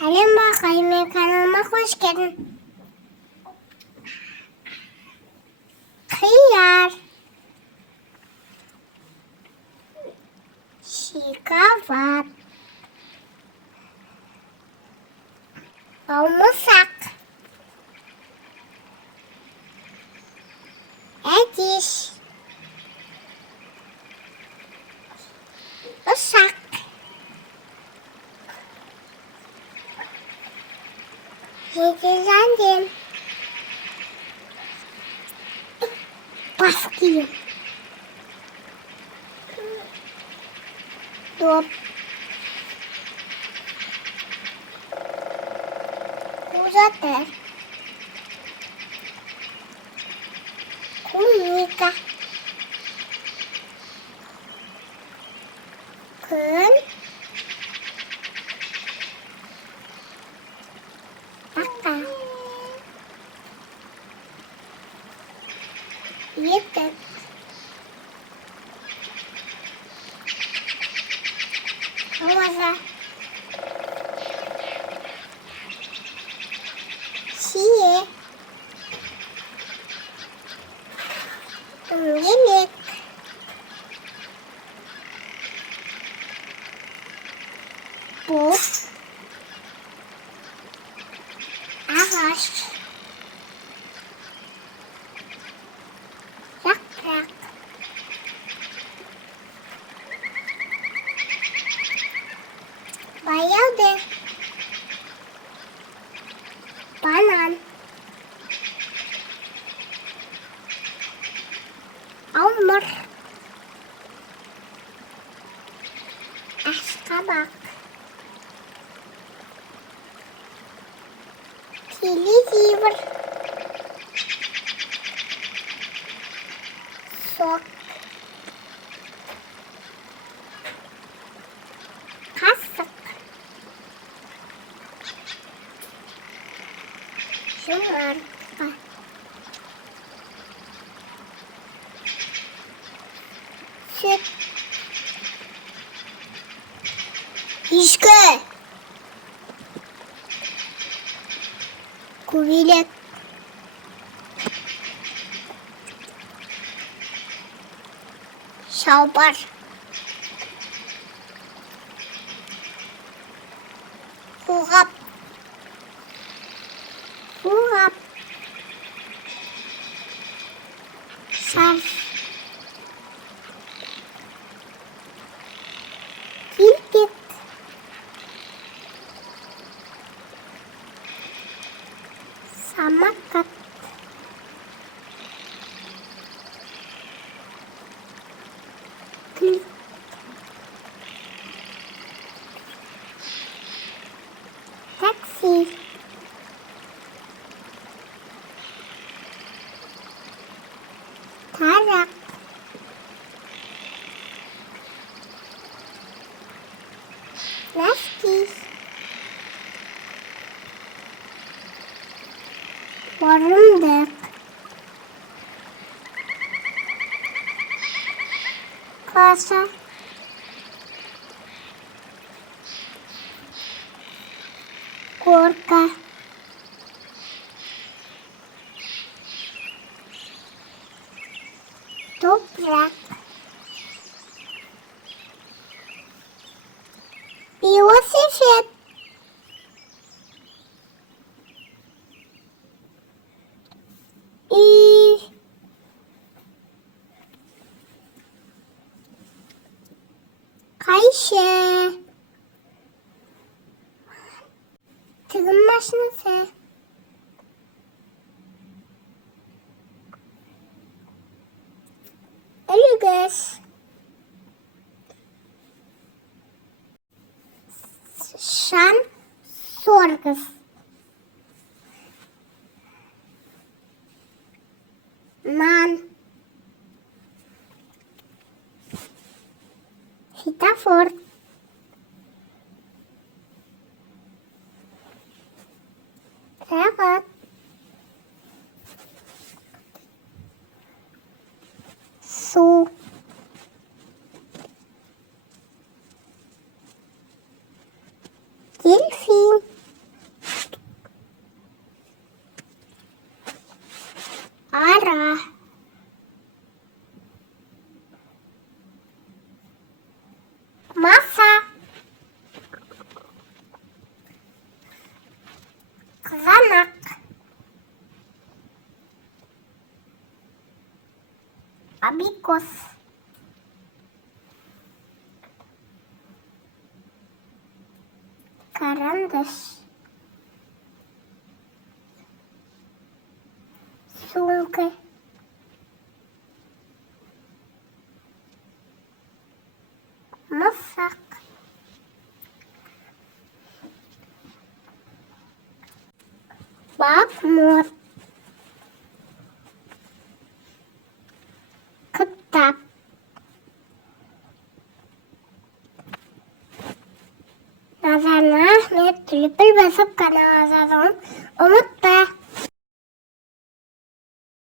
Selam bakayım, kanalıma hoş geldin. Kıyar. Şikavat. Olmasak. Ediş. Usak. Yedilendim. Baskıyım. Top. Uzatır. Kumika. Kın. Baka. Yeter. Olmazsa. Şiye. Yemek. Bu. Ağaç. Yaprak. Bayıldı. Banan. Hamur. Aşkabak. Televizyon. Sok. Kasık. Şımartma. Süt. İşte. Kubilek. Şalbar. Hurap. Hurap. Sarf. Tilkit. Samakat. Kül. Taksi. Tarak. Lastik. Barındık. Kasa. Korka. Toprak. Velosiped. Kayışı. Tırın maşinesi. Ölügöz. Şan sorguz. Man. Fitafor. Sakat. Su. Delfin. tikus, karandas, sumke, masak, bakmur, ketab, Nazarına ne tulipel basıp kanal azalım. Umut be.